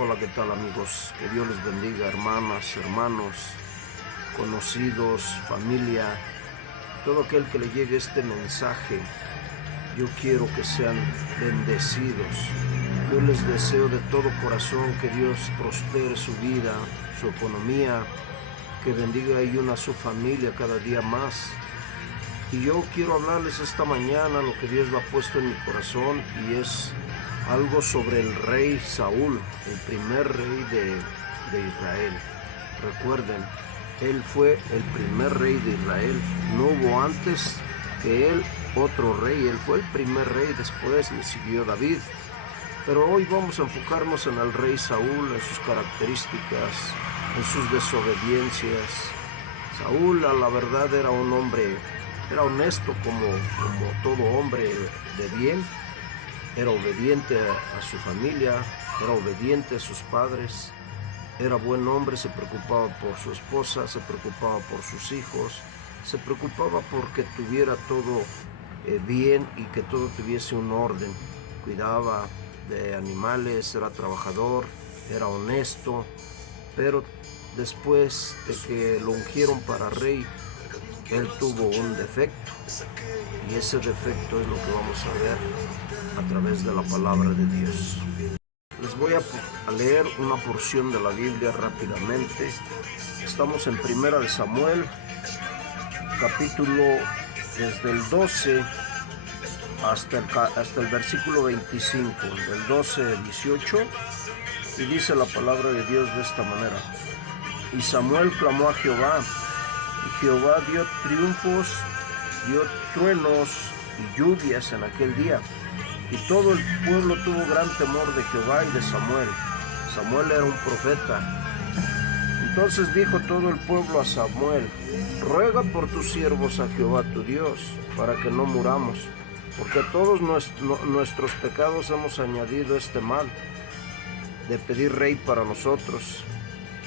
Hola, ¿qué tal amigos? Que Dios les bendiga, hermanas, hermanos, conocidos, familia, todo aquel que le llegue este mensaje. Yo quiero que sean bendecidos. Yo les deseo de todo corazón que Dios prospere su vida, su economía, que bendiga y una a su familia cada día más. Y yo quiero hablarles esta mañana lo que Dios me ha puesto en mi corazón, y es algo sobre el rey Saúl, el primer rey de Israel. Recuerden, él fue el primer rey de Israel. No hubo antes que él otro rey. Él fue el primer rey, después le siguió David. Pero hoy vamos a enfocarnos en el rey Saúl, en sus características, en sus desobediencias. Saúl, a la verdad, era un hombre, era honesto como todo hombre de bien. Era obediente a su familia, era obediente a sus padres, era buen hombre, se preocupaba por su esposa, se preocupaba por sus hijos, se preocupaba porque tuviera todo bien y que todo tuviese un orden. Cuidaba de animales, era trabajador, era honesto, pero después de que lo ungieron para rey, él tuvo un defecto, y ese defecto es lo que vamos a ver a través de la palabra de Dios. Les voy a leer una porción de la Biblia rápidamente. Estamos en Primera de Samuel, capítulo desde el 12 hasta el versículo 25, del 12 al 18, y dice la palabra de Dios de esta manera: Y Samuel clamó a Jehová, y Jehová dio triunfos, dio truenos y lluvias en aquel día, y todo el pueblo tuvo gran temor de Jehová y de Samuel. Samuel era un profeta. Entonces dijo todo el pueblo a Samuel: Ruega por tus siervos a Jehová tu Dios, para que no muramos, porque a todos nuestros pecados hemos añadido este mal, de pedir rey para nosotros.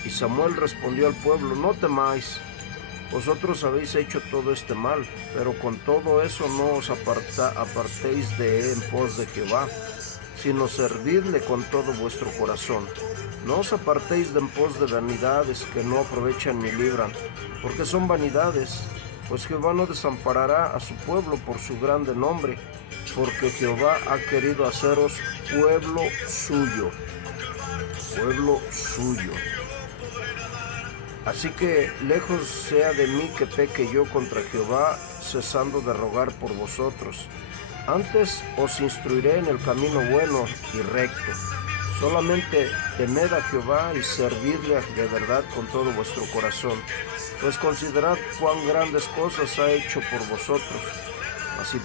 Y Samuel respondió al pueblo: No temáis, vosotros habéis hecho todo este mal, pero con todo eso no os apartéis de en pos de Jehová, sino servidle con todo vuestro corazón. No os apartéis de en pos de vanidades que no aprovechan ni libran, porque son vanidades, pues Jehová no desamparará a su pueblo por su grande nombre, porque Jehová ha querido haceros pueblo suyo. Pueblo suyo. Así que lejos sea de mí que peque yo contra Jehová, cesando de rogar por vosotros. Antes os instruiré en el camino bueno y recto. Solamente temed a Jehová y servidle de verdad con todo vuestro corazón, pues considerad cuán grandes cosas ha hecho por vosotros. Así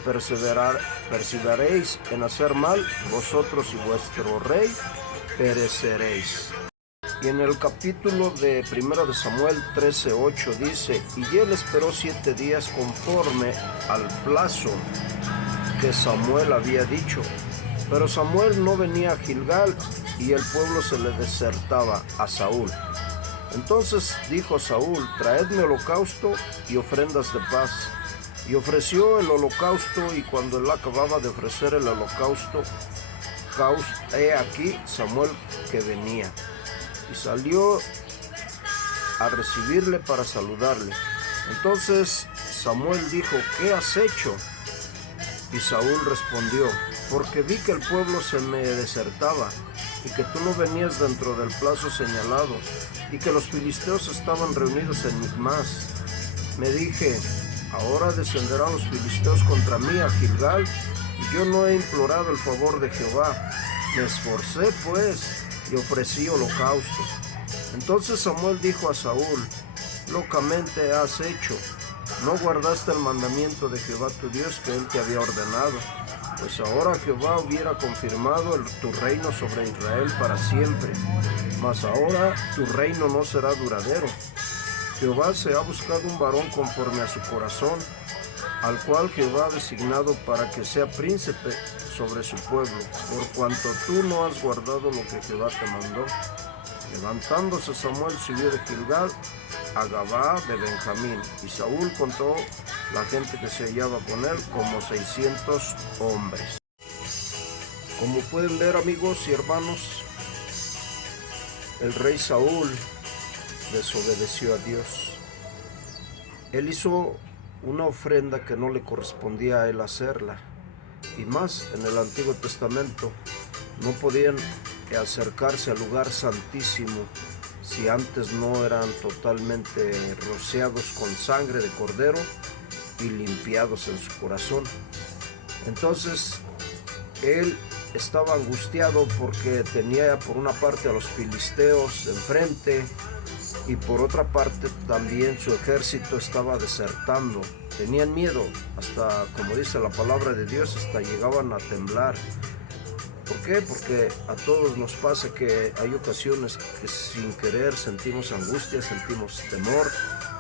perseveraréis en hacer mal, vosotros y vuestro rey pereceréis. Y en el capítulo de 1 de Samuel 13:8 dice: Y él esperó 7 días conforme al plazo que Samuel había dicho. Pero Samuel no venía a Gilgal, y el pueblo se le desertaba a Saúl. Entonces dijo Saúl: Traedme holocausto y ofrendas de paz. Y ofreció el holocausto, y cuando él acababa de ofrecer el holocausto, he aquí Samuel que venía. Y salió a recibirle para saludarle. Entonces Samuel dijo: ¿Qué has hecho? Y Saúl respondió: Porque vi que el pueblo se me desertaba, y que tú no venías dentro del plazo señalado, y que los filisteos estaban reunidos en Micmas. Me dije: ahora descenderán los filisteos contra mí a Gilgal, y yo no he implorado el favor de Jehová. Me esforcé pues y ofrecí holocausto. Entonces Samuel dijo a Saúl: Locamente has hecho. No guardaste el mandamiento de Jehová tu Dios que él te había ordenado. Pues ahora Jehová hubiera confirmado tu reino sobre Israel para siempre. Mas ahora tu reino no será duradero. Jehová se ha buscado un varón conforme a su corazón, al cual Jehová ha designado para que sea príncipe sobre su pueblo, por cuanto tú no has guardado lo que Jehová te mandó. Levantándose Samuel subió de Gilgal a Gabaa de Benjamín, y Saúl contó la gente que se hallaba con él como 600 hombres. Como pueden ver, amigos y hermanos, el rey Saúl desobedeció a Dios. Él hizo una ofrenda que no le correspondía a él hacerla. Y más, en el Antiguo Testamento no podían acercarse al lugar santísimo si antes no eran totalmente rociados con sangre de cordero y limpiados en su corazón. Entonces él estaba angustiado porque tenía por una parte a los filisteos enfrente y por otra parte también su ejército estaba desertando. Tenían miedo, hasta, como dice la palabra de Dios, hasta llegaban a temblar. ¿Por qué? Porque a todos nos pasa que hay ocasiones que sin querer sentimos angustia, sentimos temor,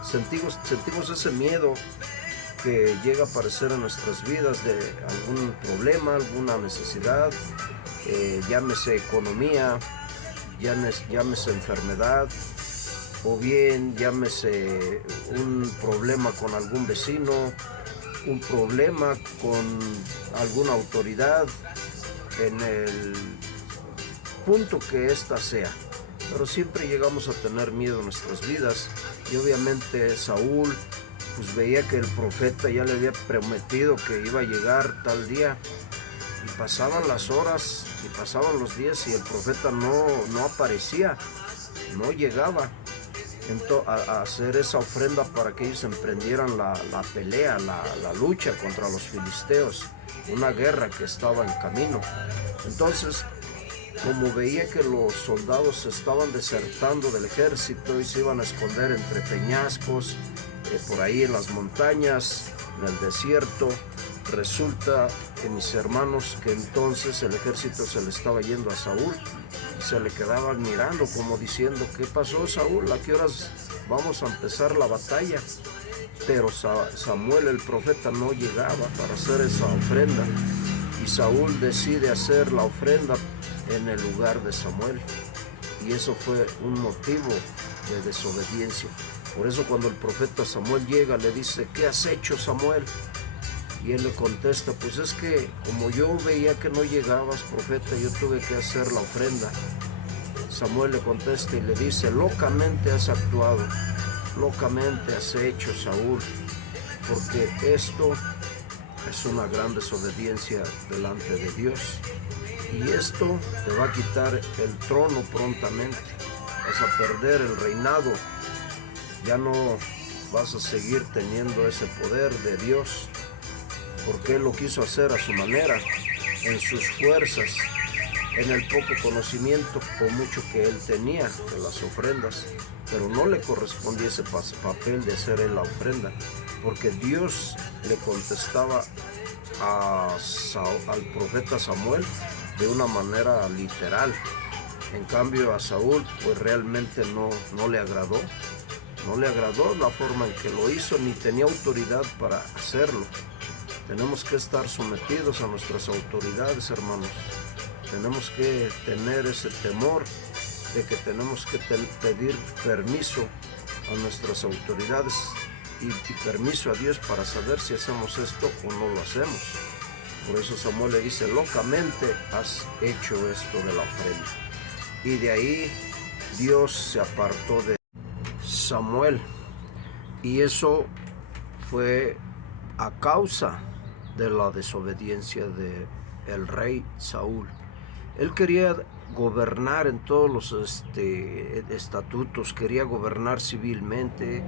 sentimos ese miedo que llega a aparecer en nuestras vidas de algún problema, alguna necesidad, llámese economía, llámese enfermedad, o bien llámese un problema con algún vecino, un problema con alguna autoridad, en el punto que ésta sea. Pero siempre llegamos a tener miedo en nuestras vidas, y obviamente Saúl pues veía que el profeta ya le había prometido que iba a llegar tal día, y pasaban las horas y pasaban los días y el profeta no aparecía, no llegaba a hacer esa ofrenda para que ellos emprendieran la pelea, la lucha contra los filisteos, una guerra que estaba en camino. Entonces, como veía que los soldados estaban desertando del ejército y se iban a esconder entre peñascos, por ahí en las montañas, en el desierto, resulta que mis hermanos, que entonces el ejército se le estaba yendo a Saúl y se le quedaban mirando como diciendo: ¿qué pasó, Saúl? ¿A qué horas vamos a empezar la batalla? Pero Samuel el profeta no llegaba para hacer esa ofrenda, y Saúl decide hacer la ofrenda en el lugar de Samuel, y eso fue un motivo de desobediencia. Por eso cuando el profeta Samuel llega, le dice: ¿qué has hecho, Samuel? Y él le contesta: pues es que como yo veía que no llegabas, profeta, yo tuve que hacer la ofrenda. Samuel le contesta y le dice: locamente has actuado, locamente has hecho, Saúl, porque esto es una gran desobediencia delante de Dios, y esto te va a quitar el trono prontamente, vas a perder el reinado, ya no vas a seguir teniendo ese poder de Dios, porque Él lo quiso hacer a su manera, en sus fuerzas, en el poco conocimiento o mucho que Él tenía de las ofrendas, pero no le correspondía ese papel de hacer Él la ofrenda, porque Dios le contestaba al profeta Samuel de una manera literal. En cambio a Saúl pues realmente no le agradó. No le agradó la forma en que lo hizo, ni tenía autoridad para hacerlo. Tenemos que estar sometidos a nuestras autoridades, hermanos. Tenemos que tener ese temor de que tenemos que pedir permiso a nuestras autoridades y permiso a Dios para saber si hacemos esto o no lo hacemos. Por eso Samuel le dice: locamente has hecho esto de la ofrenda. Y de ahí Dios se apartó de Samuel, y eso fue a causa de la desobediencia del rey Saúl. Él quería gobernar en todos los estatutos, quería gobernar civilmente,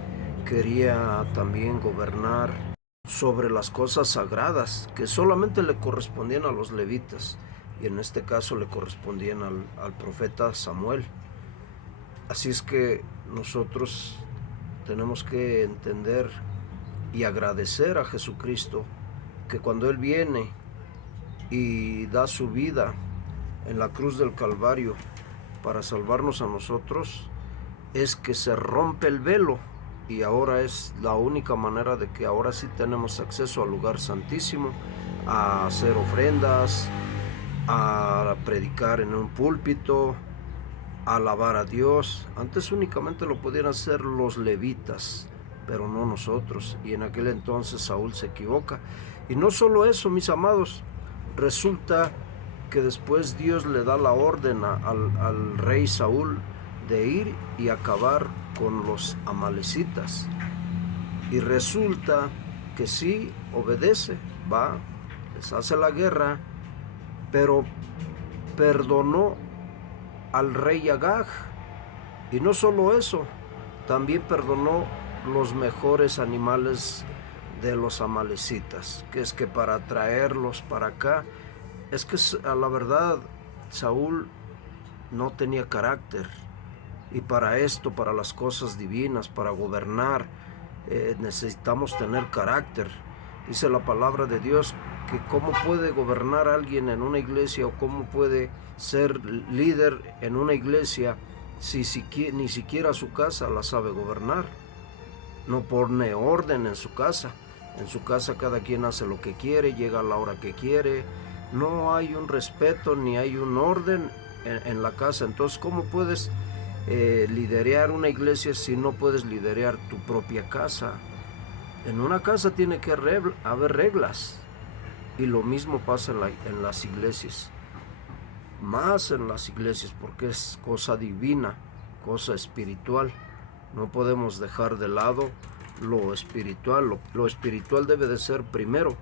quería también gobernar sobre las cosas sagradas que solamente le correspondían a los levitas, y en este caso le correspondían al profeta Samuel. Así es que nosotros tenemos que entender y agradecer a Jesucristo que cuando Él viene y da su vida en la cruz del Calvario para salvarnos a nosotros, es que se rompe el velo, y ahora es la única manera de que ahora sí tenemos acceso al lugar santísimo, a hacer ofrendas, a predicar en un púlpito, a alabar a Dios. Antes únicamente lo podían hacer los levitas, pero no nosotros, y en aquel entonces Saúl se equivoca. Y no solo eso, mis amados, resulta que después Dios le da la orden al rey Saúl de ir y acabar con los amalecitas. Y resulta que sí obedece, va, les hace la guerra, pero perdonó al rey Agag. Y no solo eso, también perdonó los mejores animales de los amalecitas, que es que para traerlos para acá, es que a la verdad Saúl no tenía carácter. Y para esto, para las cosas divinas, para gobernar, necesitamos tener carácter. Dice la palabra de Dios que cómo puede gobernar alguien en una iglesia o cómo puede ser líder en una iglesia si ni siquiera su casa la sabe gobernar. No pone orden en su casa. En su casa cada quien hace lo que quiere, llega a la hora que quiere. No hay un respeto ni hay un orden en la casa. Entonces, ¿cómo puedes liderear una iglesia si no puedes liderear tu propia casa? En una casa tiene que haber reglas. Y lo mismo pasa en las iglesias. Más en las iglesias, porque es cosa divina, cosa espiritual. No podemos dejar de lado lo espiritual. Lo espiritual debe de ser primero,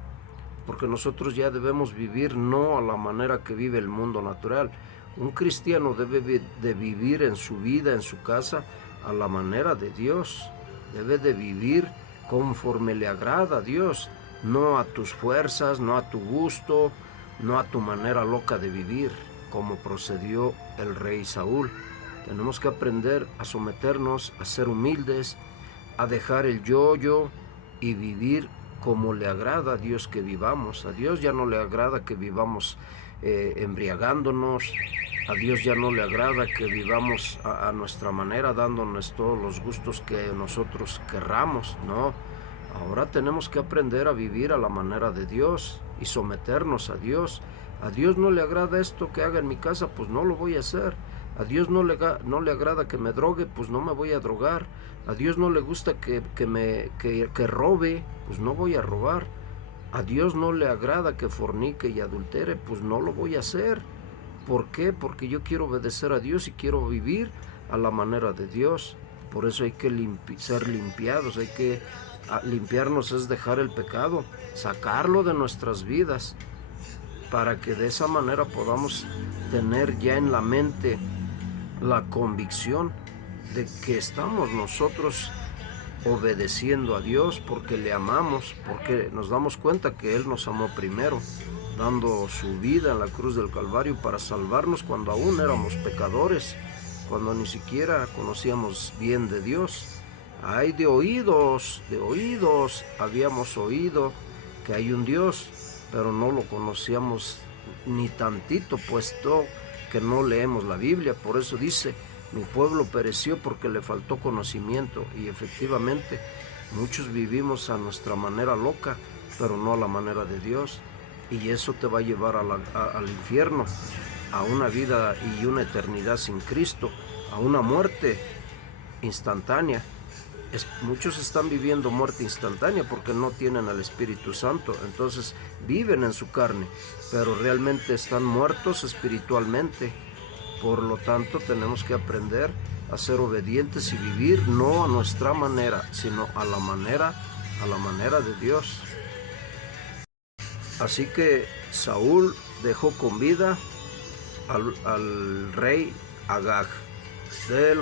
porque nosotros ya debemos vivir no a la manera que vive el mundo natural. Un cristiano debe de vivir en su vida, en su casa, a la manera de Dios. Debe de vivir conforme le agrada a Dios, no a tus fuerzas, no a tu gusto, no a tu manera loca de vivir, como procedió el rey Saúl. Tenemos que aprender a someternos, a ser humildes, a dejar el yo-yo y vivir como le agrada a Dios que vivamos. A Dios ya no le agrada que vivamos embriagándonos. A Dios ya no le agrada que vivamos a nuestra manera, dándonos todos los gustos que nosotros querramos, ¿no? Ahora tenemos que aprender a vivir a la manera de Dios y someternos a Dios. A Dios no le agrada esto que haga en mi casa, pues no lo voy a hacer. A Dios no le agrada que me drogue, pues no me voy a drogar. A Dios no le gusta que robe, pues no voy a robar. A Dios no le agrada que fornique y adultere, pues no lo voy a hacer. ¿Por qué? Porque yo quiero obedecer a Dios y quiero vivir a la manera de Dios. Por eso hay que ser limpiados, hay que limpiarnos, es dejar el pecado, sacarlo de nuestras vidas, para que de esa manera podamos tener ya en la mente la convicción de que estamos nosotros obedeciendo a Dios porque le amamos, porque nos damos cuenta que Él nos amó primero, dando su vida en la cruz del Calvario para salvarnos cuando aún éramos pecadores, cuando ni siquiera conocíamos bien de Dios. Hay de oídos habíamos oído que hay un Dios, pero no lo conocíamos ni tantito, puesto que no leemos la Biblia. Por eso dice, mi pueblo pereció porque le faltó conocimiento. Y efectivamente, muchos vivimos a nuestra manera loca, pero no a la manera de Dios. Y eso te va a llevar al infierno, a una vida y una eternidad sin Cristo, a una muerte instantánea. Muchos están viviendo muerte instantánea porque no tienen al Espíritu Santo, entonces viven en su carne, pero realmente están muertos espiritualmente. Por lo tanto, tenemos que aprender a ser obedientes y vivir no a nuestra manera, sino a la manera de Dios. Así que Saúl dejó con vida al rey Agag de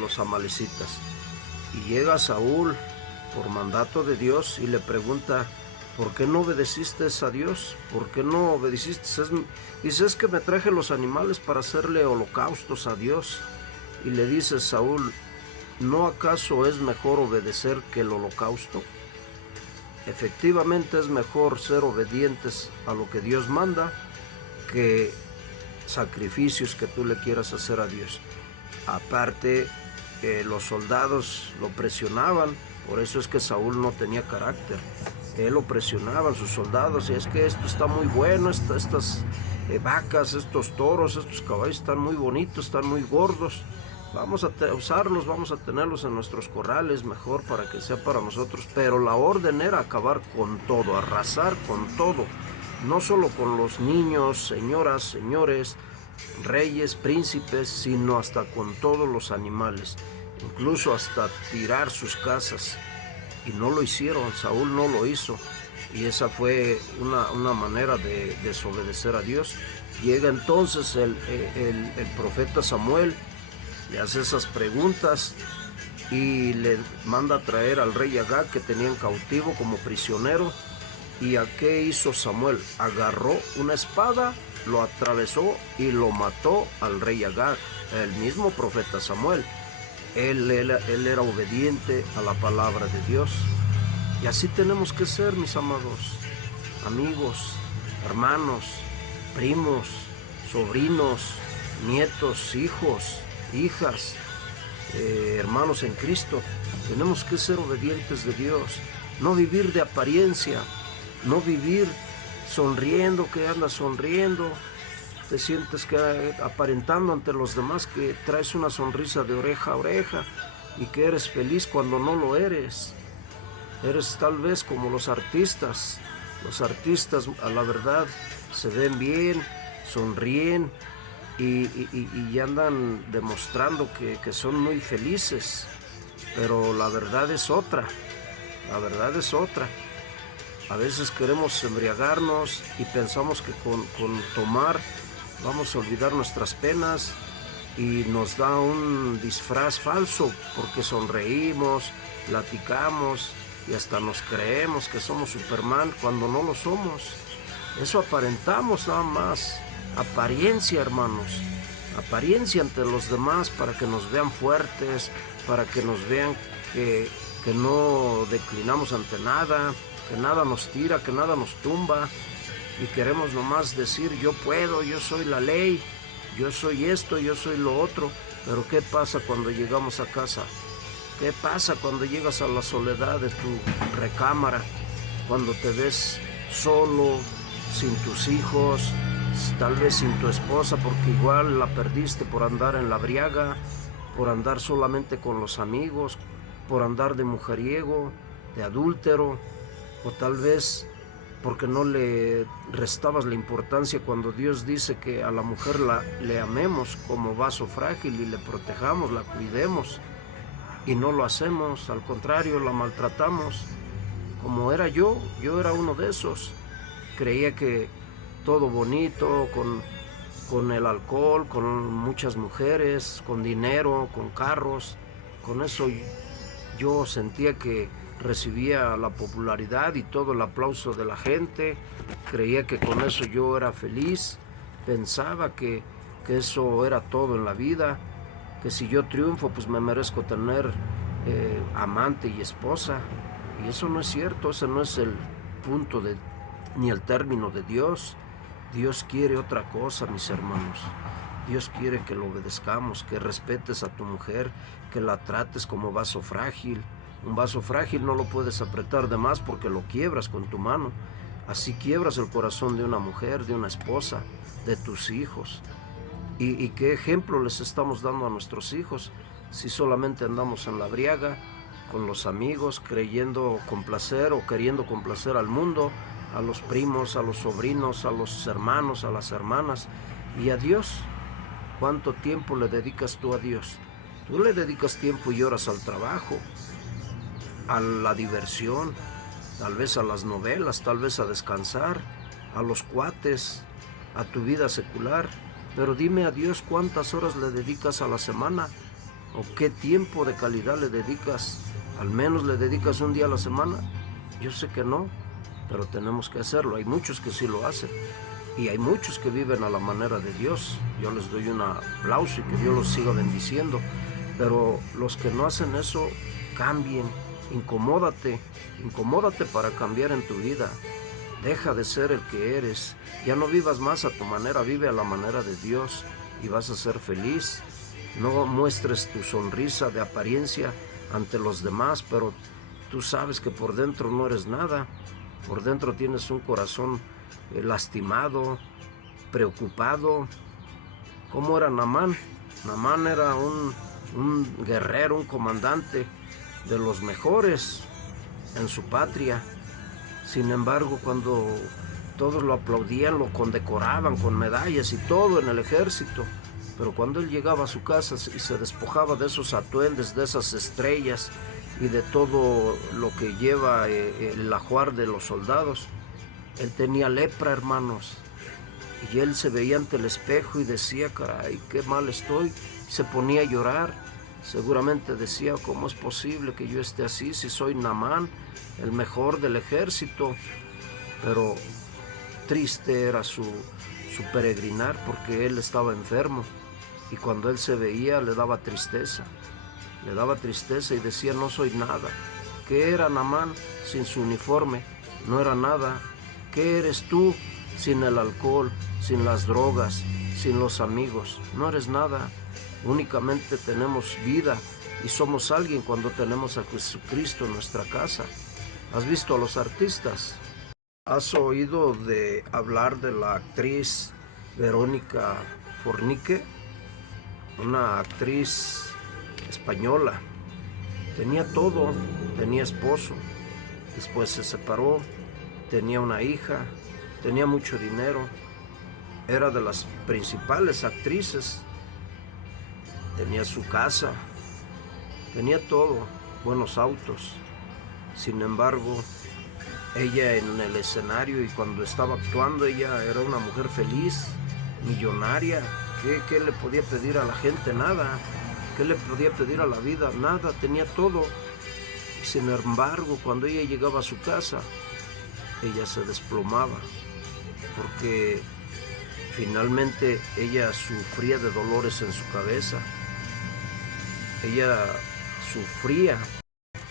los amalecitas. Y llega Saúl por mandato de Dios y le pregunta, ¿por qué no obedeciste a Dios? ¿Por qué no obedeciste? Dice, es que me traje los animales para hacerle holocaustos a Dios. Y le dice Saúl, ¿no acaso es mejor obedecer que el holocausto? Efectivamente es mejor ser obedientes a lo que Dios manda que sacrificios que tú le quieras hacer a Dios. Aparte, los soldados lo presionaban, por eso es que Saúl no tenía carácter. Él lo presionaban, sus soldados, y es que esto está muy bueno, estas vacas, estos toros, estos caballos están muy bonitos, están muy gordos. Vamos a usarlos, vamos a tenerlos en nuestros corrales, mejor para que sea para nosotros. Pero la orden era acabar con todo, arrasar con todo. No solo con los niños, señoras, señores, reyes, príncipes, sino hasta con todos los animales, incluso hasta tirar sus casas. Y no lo hicieron, Saúl no lo hizo. Y esa fue una manera de desobedecer a Dios. Llega entonces el profeta Samuel, le hace esas preguntas y le manda a traer al rey Agag, que tenían cautivo como prisionero. ¿Y a qué hizo Samuel? Agarró una espada, lo atravesó y lo mató al rey Agag, el mismo profeta Samuel. Él era obediente a la palabra de Dios. Y así tenemos que ser, mis amados, amigos, hermanos, primos, sobrinos, nietos, hijos, hijas, hermanos en Cristo. Tenemos que ser obedientes de Dios, no vivir de apariencia, no vivir sonriendo, que andas sonriendo, te sientes que aparentando ante los demás que traes una sonrisa de oreja a oreja y que eres feliz cuando no lo eres. Eres tal vez como los artistas. Los artistas, a la verdad, se ven bien, sonríen y andan demostrando que son muy felices. Pero la verdad es otra. La verdad es otra. A veces queremos embriagarnos y pensamos que con tomar vamos a olvidar nuestras penas y nos da un disfraz falso porque sonreímos, platicamos y hasta nos creemos que somos Superman cuando no lo somos. Eso aparentamos nada más, apariencia, hermanos, apariencia ante los demás para que nos vean fuertes, para que nos vean que no declinamos ante nada, que nada nos tira, que nada nos tumba y queremos nomás decir yo puedo, yo soy la ley, yo soy esto, yo soy lo otro. Pero ¿qué pasa cuando llegamos a casa? ¿Qué pasa cuando llegas a la soledad de tu recámara? Cuando te ves solo, sin tus hijos, tal vez sin tu esposa, porque igual la perdiste por andar en la briaga, por andar solamente con los amigos, por andar de mujeriego, de adúltero, o tal vez porque no le restabas la importancia cuando Dios dice que a la mujer le amemos como vaso frágil y le protejamos, la cuidemos. Y no lo hacemos, al contrario, la maltratamos. Como era yo era uno de esos. Creía que todo bonito, con el alcohol, con muchas mujeres, con dinero, con carros, con eso yo sentía que recibía la popularidad y todo el aplauso de la gente. Creía que con eso yo era feliz. Pensaba que eso era todo en la vida, que si yo triunfo pues me merezco tener amante y esposa. Y eso no es cierto, ese no es el punto ni el término de Dios. Dios quiere otra cosa, mis hermanos. Dios quiere que lo obedezcamos, que respetes a tu mujer, que la trates como vaso frágil. Un vaso frágil no lo puedes apretar de más porque lo quiebras con tu mano. Así quiebras el corazón de una mujer, de una esposa, de tus hijos. ¿Y qué ejemplo les estamos dando a nuestros hijos si solamente andamos en la briaga, con los amigos, creyendo complacer o queriendo complacer al mundo, a los primos, a los sobrinos, a los hermanos, a las hermanas y a Dios? ¿Cuánto tiempo le dedicas tú a Dios? Tú le dedicas tiempo y horas al trabajo, a la diversión, tal vez a las novelas, tal vez a descansar, a los cuates, a tu vida secular. Pero dime a Dios cuántas horas le dedicas a la semana o qué tiempo de calidad le dedicas. ¿Al menos le dedicas un día a la semana? Yo sé que no, pero tenemos que hacerlo. Hay muchos que sí lo hacen y hay muchos que viven a la manera de Dios. Yo les doy un aplauso y que Dios los siga bendiciendo. Pero los que no hacen eso, cambien. Incomódate para cambiar en tu vida. Deja de ser el que eres. Ya no vivas más a tu manera, vive a la manera de Dios y vas a ser feliz. No muestres tu sonrisa de apariencia ante los demás, pero tú sabes que por dentro no eres nada. Por dentro tienes un corazón lastimado, preocupado. ¿Cómo era Naamán? Naamán era un guerrero, un comandante de los mejores en su patria. Sin embargo, cuando todos lo aplaudían, lo condecoraban con medallas y todo en el ejército. Pero cuando él llegaba a su casa y se despojaba de esos atuendes, de esas estrellas y de todo lo que lleva el ajuar de los soldados, él tenía lepra, hermanos. Y él se veía ante el espejo y decía, caray, qué mal estoy. Se ponía a llorar. Seguramente decía, ¿cómo es posible que yo esté así si soy Naamán, el mejor del ejército? Pero triste era su peregrinar, porque él estaba enfermo. Y cuando él se veía le daba tristeza. Le daba tristeza y decía, no soy nada. ¿Qué era Naamán sin su uniforme? No era nada. ¿Qué eres tú sin el alcohol, sin las drogas, sin los amigos? No eres nada. Únicamente tenemos vida y somos alguien cuando tenemos a Jesucristo en nuestra casa. ¿Has visto a los artistas? ¿Has oído hablar de la actriz Verónica Fornique? Una actriz española. Tenía todo, tenía esposo, después se separó, tenía una hija, tenía mucho dinero, era de las principales actrices, tenía su casa, tenía todo, buenos autos. Sin embargo, ella en el escenario y cuando estaba actuando, ella era una mujer feliz, millonaria. ¿Qué le podía pedir a la gente? Nada. ¿Qué le podía pedir a la vida? Nada, tenía todo. Sin embargo, cuando ella llegaba a su casa, ella se desplomaba, porque finalmente ella sufría de dolores en su cabeza. Ella sufría,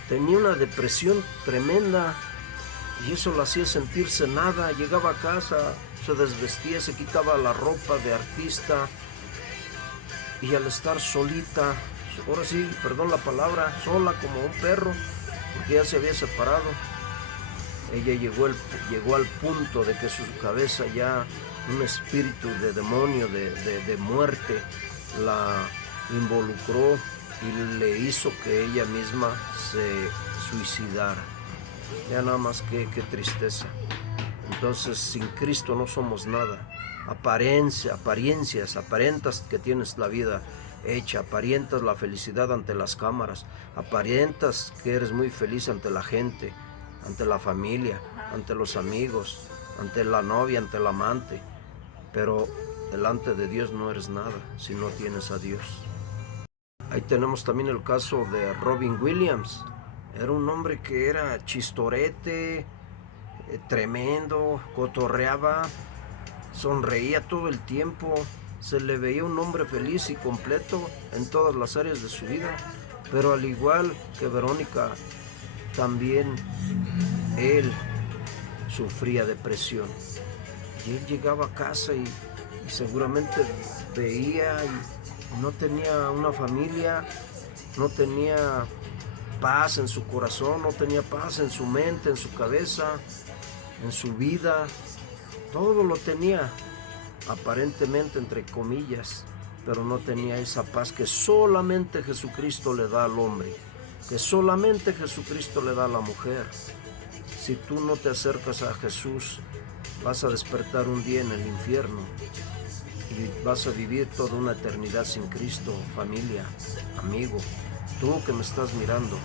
tenía una depresión tremenda y eso la hacía sentirse nada. Llegaba a casa, se desvestía, se quitaba la ropa de artista y al estar solita, ahora sí, perdón la palabra, sola como un perro, porque ya se había separado, ella llegó al punto de que su cabeza ya, un espíritu de demonio, de muerte, la involucró y le hizo que ella misma se suicidara. Ya nada más qué tristeza. Entonces, sin Cristo no somos nada. Apariencias, aparentas que tienes la vida hecha, aparentas la felicidad ante las cámaras, aparentas que eres muy feliz ante la gente, ante la familia, ante los amigos, ante la novia, ante el amante, pero delante de Dios no eres nada si no tienes a Dios. Ahí tenemos también el caso de Robin Williams. Era un hombre que era chistorete, tremendo, cotorreaba, sonreía todo el tiempo, se le veía un hombre feliz y completo en todas las áreas de su vida. Pero al igual que Verónica, también él sufría depresión. Y él llegaba a casa y seguramente veía y no tenía una familia, no tenía paz en su corazón, no tenía paz en su mente, en su cabeza, en su vida. Todo lo tenía, aparentemente, entre comillas, pero no tenía esa paz que solamente Jesucristo le da al hombre, que solamente Jesucristo le da a la mujer. Si tú no te acercas a Jesús, vas a despertar un día en el infierno y vas a vivir toda una eternidad sin Cristo. Familia, amigo, tú que me estás mirando,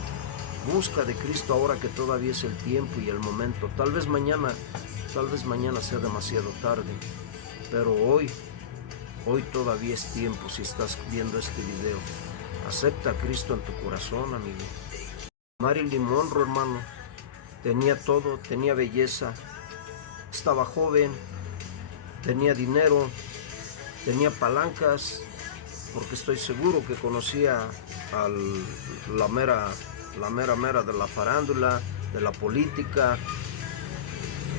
busca de Cristo ahora que todavía es el tiempo y el momento. Tal vez mañana sea demasiado tarde, pero hoy todavía es tiempo. Si estás viendo este video, acepta a Cristo en tu corazón, amigo. Marilyn Monroe, hermano, tenía todo, tenía belleza, estaba joven, tenía dinero, tenía palancas, porque estoy seguro que conocía a la mera de la farándula, de la política.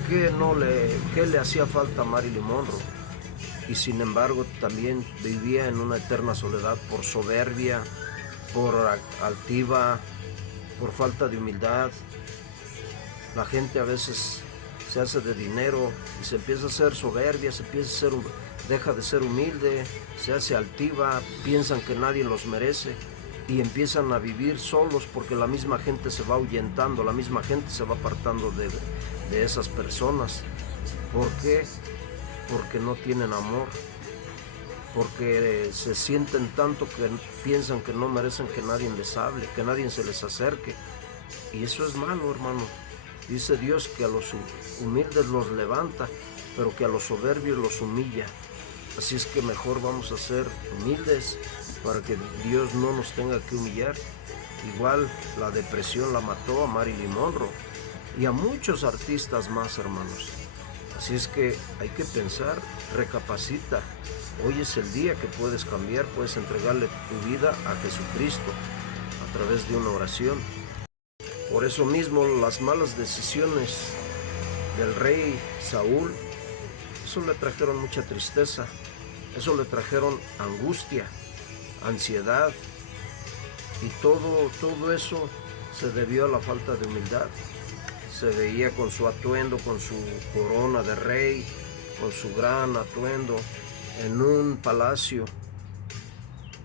¿Qué le hacía falta a Marilyn Monroe? Y sin embargo también vivía en una eterna soledad por soberbia, por altiva, por falta de humildad. La gente a veces se hace de dinero y se empieza a ser soberbia, deja de ser humilde, se hace altiva, piensan que nadie los merece y empiezan a vivir solos porque la misma gente se va ahuyentando, la misma gente se va apartando de esas personas. ¿Por qué? Porque no tienen amor, porque se sienten tanto que piensan que no merecen que nadie les hable, que nadie se les acerque. Y eso es malo, hermano. Dice Dios que a los humildes los levanta, pero que a los soberbios los humilla. Así es que mejor vamos a ser humildes para que Dios no nos tenga que humillar. Igual la depresión la mató a Marilyn Monroe y a muchos artistas más, hermanos. Así es que hay que pensar, recapacita. Hoy es el día que puedes cambiar, puedes entregarle tu vida a Jesucristo a través de una oración. Por eso mismo las malas decisiones del rey Saúl, eso le trajeron mucha tristeza, eso le trajeron angustia, ansiedad, y todo eso se debió a la falta de humildad. Se veía con su atuendo, con su corona de rey, con su gran atuendo, en un palacio.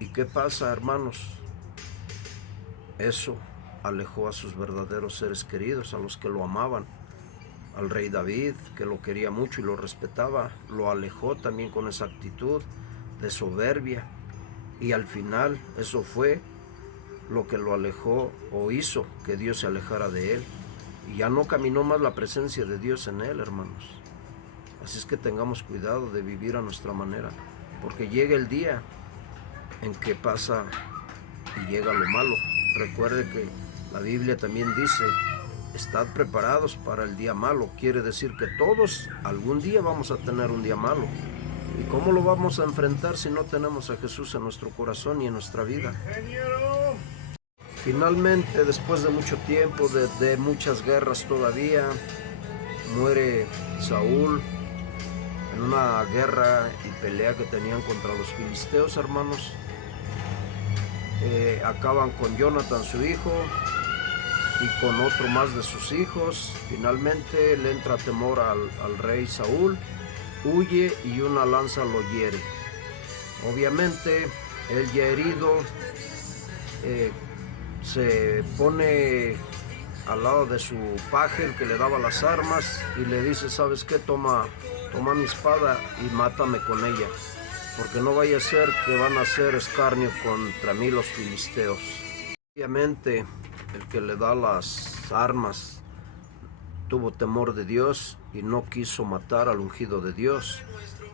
¿Y qué pasa, hermanos? Eso alejó a sus verdaderos seres queridos, a los que lo amaban. Al rey David, que lo quería mucho y lo respetaba, lo alejó también con esa actitud de soberbia. Y al final eso fue lo que lo alejó o hizo que Dios se alejara de él. Y ya no caminó más la presencia de Dios en él, hermanos. Así es que tengamos cuidado de vivir a nuestra manera, porque llega el día en que pasa y llega lo malo. Recuerde que la Biblia también dice, estad preparados para el día malo. Quiere decir que todos algún día vamos a tener un día malo. ¿Y cómo lo vamos a enfrentar si no tenemos a Jesús en nuestro corazón y en nuestra vida? Finalmente, después de mucho tiempo, de muchas guerras todavía, muere Saúl en una guerra y pelea que tenían contra los filisteos, hermanos. Acaban con Jonathan, su hijo, y con otro más de sus hijos. Finalmente le entra temor al rey Saúl, huye y una lanza lo hiere. Obviamente, él ya herido, se pone al lado de su paje, el que le daba las armas, y le dice, ¿sabes qué? Toma mi espada y mátame con ella, porque no vaya a ser que van a hacer escarnio contra mí los filisteos. Obviamente, el que le da las armas tuvo temor de Dios y no quiso matar al ungido de Dios.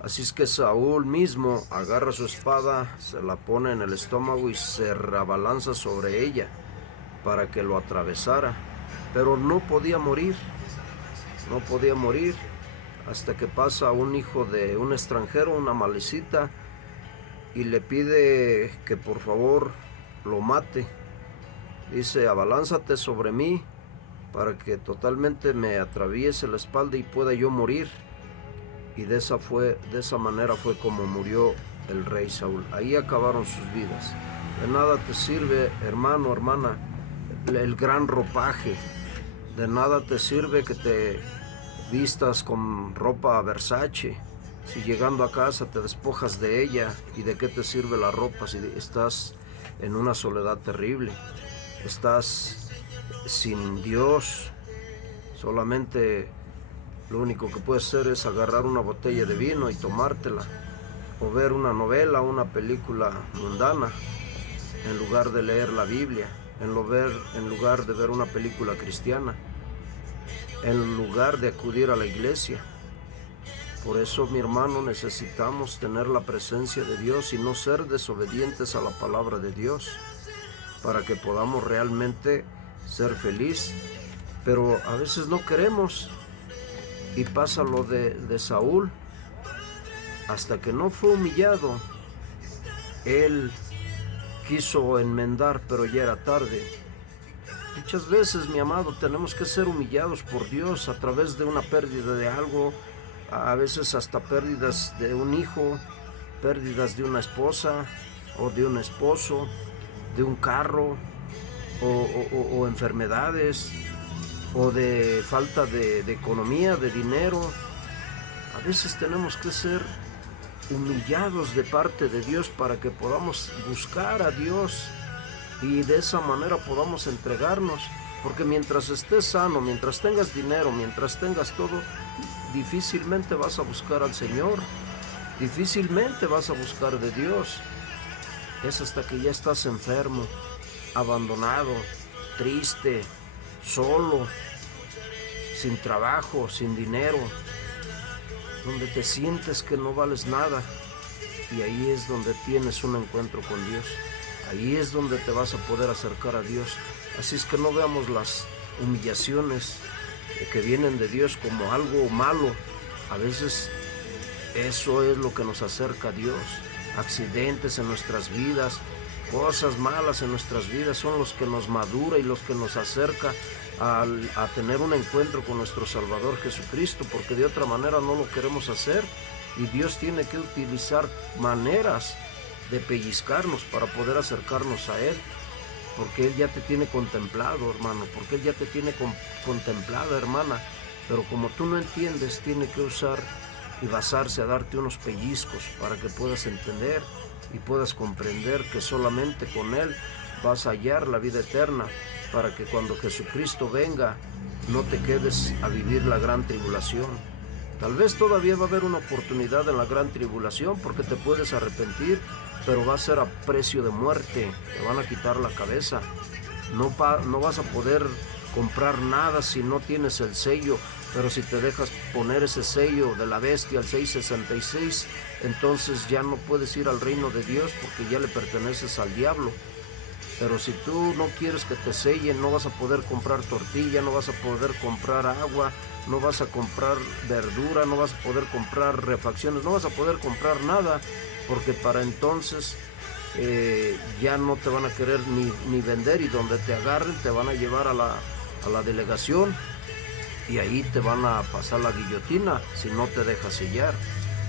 Así es que Saúl mismo agarra su espada, se la pone en el estómago y se abalanza sobre ella para que lo atravesara. Pero no podía morir hasta que pasa un hijo de un extranjero, una malecita, y le pide que por favor lo mate. Dice, abalánzate sobre mí para que totalmente me atraviese la espalda y pueda yo morir. Y de esa manera fue como murió el rey Saúl. Ahí acabaron sus vidas. De nada te sirve, hermano, hermana, el gran ropaje. De nada te sirve que te vistas con ropa Versace, si llegando a casa te despojas de ella. ¿Y de qué te sirve la ropa si estás en una soledad terrible? Estás sin Dios. Solamente lo único que puedes hacer es agarrar una botella de vino y tomártela, o ver una novela, una película mundana, en lugar de leer la Biblia, en lugar de ver una película cristiana, en lugar de acudir a la iglesia. Por eso, mi hermano, necesitamos tener la presencia de Dios y no ser desobedientes a la palabra de Dios, para que podamos realmente ser felices. Pero a veces no queremos. Y pasa lo de Saúl, hasta que no fue humillado, él quiso enmendar, pero ya era tarde. Muchas veces, mi amado, tenemos que ser humillados por Dios a través de una pérdida de algo, a veces hasta pérdidas de un hijo, pérdidas de una esposa o de un esposo, de un carro o enfermedades, o de falta de economía, de dinero. A veces tenemos que ser humillados de parte de Dios para que podamos buscar a Dios y de esa manera podamos entregarnos, porque mientras estés sano, mientras tengas dinero, mientras tengas todo, difícilmente vas a buscar al Señor, difícilmente vas a buscar de Dios. Es hasta que ya estás enfermo, abandonado, triste, solo, sin trabajo, sin dinero, donde te sientes que no vales nada, y ahí es donde tienes un encuentro con Dios. Ahí es donde te vas a poder acercar a Dios. Así es que no veamos las humillaciones que vienen de Dios como algo malo. A veces eso es lo que nos acerca a Dios. Accidentes en nuestras vidas, cosas malas en nuestras vidas son los que nos madura y los que nos acerca a tener un encuentro con nuestro Salvador Jesucristo, porque de otra manera no lo queremos hacer, y Dios tiene que utilizar maneras de pellizcarnos para poder acercarnos a Él, porque Él ya te tiene contemplado, hermano, porque Él ya te tiene contemplada, hermana, pero como tú no entiendes, tiene que usar y basarse a darte unos pellizcos para que puedas entender y puedas comprender que solamente con Él vas a hallar la vida eterna, para que cuando Jesucristo venga no te quedes a vivir la gran tribulación. Tal vez todavía va a haber una oportunidad en la gran tribulación porque te puedes arrepentir, pero va a ser a precio de muerte, te van a quitar la cabeza. No vas a poder comprar nada si no tienes el sello, pero si te dejas poner ese sello de la bestia, el 666, entonces ya no puedes ir al reino de Dios porque ya le perteneces al diablo. Pero si tú no quieres que te sellen, no vas a poder comprar tortilla, no vas a poder comprar agua, no vas a comprar verdura, no vas a poder comprar refacciones, no vas a poder comprar nada, porque para entonces ya no te van a querer ni vender, y donde te agarren te van a llevar a la delegación, y ahí te van a pasar la guillotina si no te dejas sellar.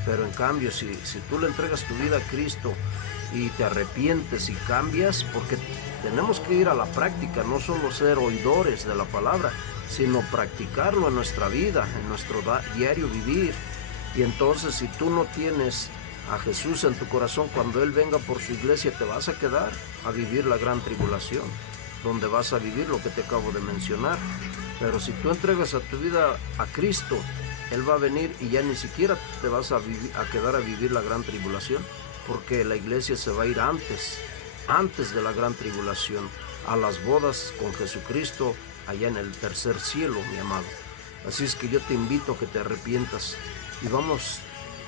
Pero en cambio, si tú le entregas tu vida a Cristo y te arrepientes y cambias, porque tenemos que ir a la práctica, no solo ser oidores de la palabra, sino practicarlo en nuestra vida, en nuestro diario vivir. Y entonces, si tú no tienes a Jesús en tu corazón, cuando Él venga por su iglesia, te vas a quedar a vivir la gran tribulación, donde vas a vivir lo que te acabo de mencionar. Pero si tú entregas a tu vida a Cristo, Él va a venir y ya ni siquiera te vas a quedar a vivir la gran tribulación, porque la iglesia se va a ir antes de la gran tribulación, a las bodas con Jesucristo allá en el tercer cielo, mi amado. Así es que yo te invito a que te arrepientas. Y vamos,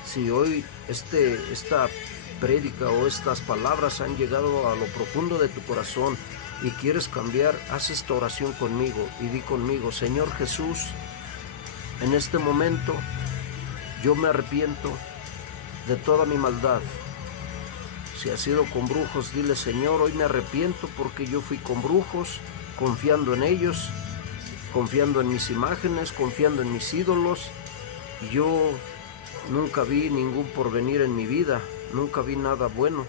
si hoy esta prédica o estas palabras han llegado a lo profundo de tu corazón y quieres cambiar, haz esta oración conmigo y di conmigo: Señor Jesús, en este momento yo me arrepiento de toda mi maldad. Si has sido con brujos, dile: Señor, hoy me arrepiento porque yo fui con brujos, confiando en ellos, confiando en mis imágenes, confiando en mis ídolos. Yo nunca vi ningún porvenir en mi vida, nunca vi nada bueno.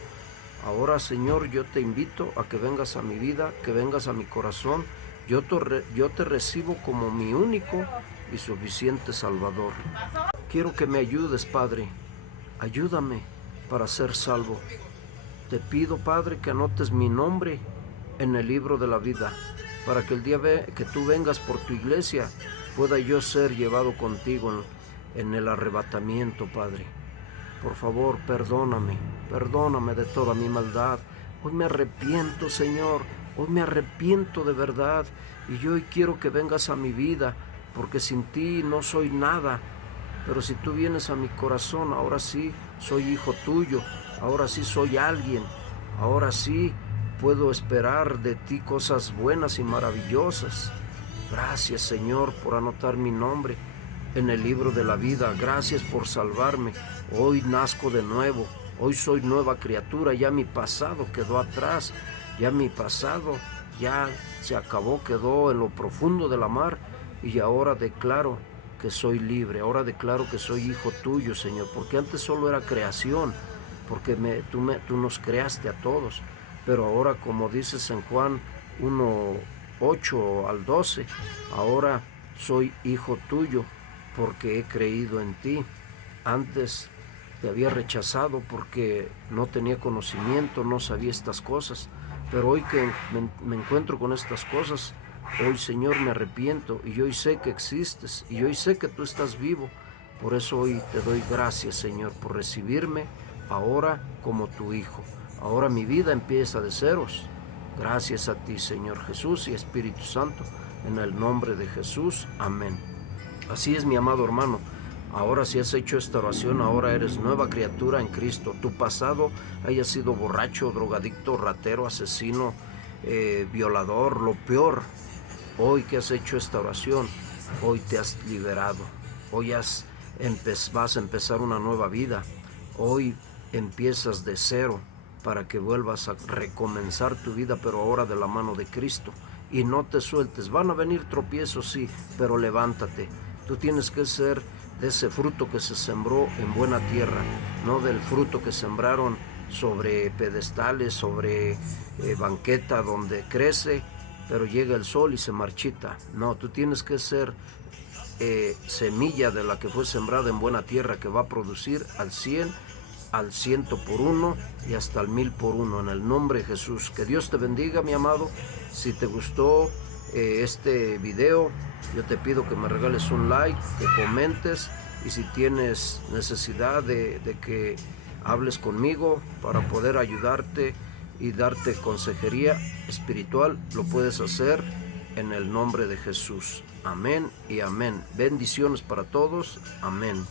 Ahora, Señor, yo te invito a que vengas a mi vida, que vengas a mi corazón. Yo te recibo como mi único y suficiente Salvador. Quiero que me ayudes, Padre. Ayúdame para ser salvo. Te pido, Padre, que anotes mi nombre en el libro de la vida, para que el día que tú vengas por tu iglesia, pueda yo ser llevado contigo en el arrebatamiento, Padre. Por favor, perdóname de toda mi maldad. Hoy me arrepiento, Señor, hoy me arrepiento de verdad, y yo hoy quiero que vengas a mi vida, porque sin ti no soy nada. Pero si tú vienes a mi corazón, ahora sí soy hijo tuyo, ahora sí soy alguien, ahora sí puedo esperar de ti cosas buenas y maravillosas. Gracias, Señor, por anotar mi nombre en el libro de la vida. Gracias por salvarme. Hoy nazco de nuevo, hoy soy nueva criatura. Ya mi pasado quedó atrás, ya mi pasado ya se acabó, quedó en lo profundo de la mar, y ahora declaro que soy libre, ahora declaro que soy hijo tuyo, Señor, porque antes solo era creación, porque tú nos creaste a todos, pero ahora, como dices en Juan 1:8 al 12, ahora soy hijo tuyo porque he creído en ti. Antes te había rechazado porque no tenía conocimiento, no sabía estas cosas, pero hoy que me encuentro con estas cosas, hoy, Señor, me arrepiento, y hoy sé que existes, y hoy sé que tú estás vivo, Por eso hoy te doy gracias, Señor, por recibirme ahora como tu hijo. Ahora mi vida empieza de ceros. Gracias a ti, Señor Jesús y Espíritu Santo, en el nombre de Jesús. Amén. Así es, mi amado hermano. Ahora si has hecho esta oración, ahora eres nueva criatura en Cristo. Tu pasado haya sido borracho, drogadicto, ratero, asesino, violador, lo peor. Hoy que has hecho esta oración, hoy te has liberado. Hoy vas a empezar una nueva vida. Hoy empiezas de cero para que vuelvas a recomenzar tu vida, pero ahora de la mano de Cristo. Y no te sueltes. Van a venir tropiezos, sí, pero levántate. Tú tienes que ser de ese fruto que se sembró en buena tierra, no del fruto que sembraron sobre pedestales, sobre banqueta donde crece, pero llega el sol y se marchita. No, tú tienes que ser semilla de la que fue sembrada en buena tierra, que va a producir al 100, al 100 por 1 y hasta al 1000 por 1, en el nombre de Jesús. Que Dios te bendiga, mi amado. Si te gustó este video, yo te pido que me regales un like, que comentes, y si tienes necesidad de que hables conmigo para poder ayudarte y darte consejería espiritual, lo puedes hacer en el nombre de Jesús. Amén y amén. Bendiciones para todos. Amén.